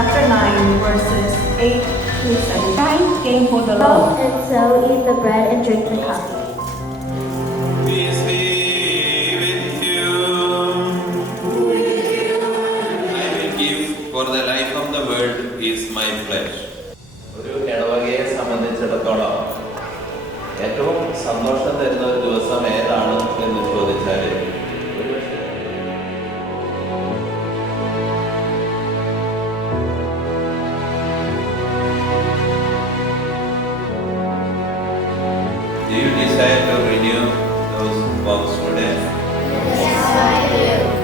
chapter 9, verses 8 through 7. Christ came for the law. And so eat the bread and drink the cup. Peace be with you. I will give, for the life of the world is my flesh. ഒരു ഇടവകയെ സംബന്ധിച്ചിടത്തോളം ഏറ്റവും സന്തോഷം തരുന്ന ഒരു ദിവസം ഏതാണ് എന്ന് ചോദിച്ചാൽ Do you desire to renew those vows today? Yes, I do.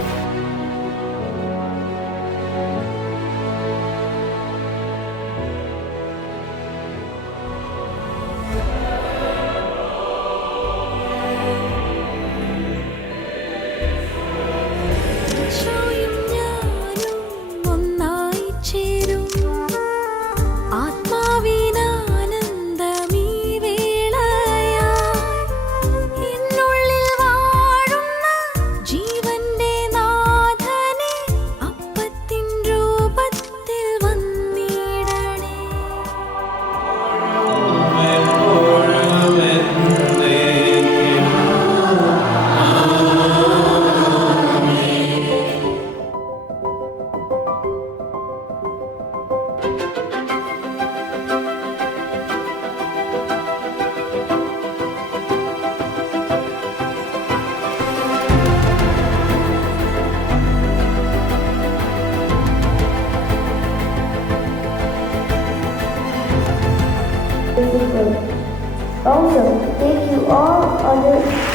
Also, take you all other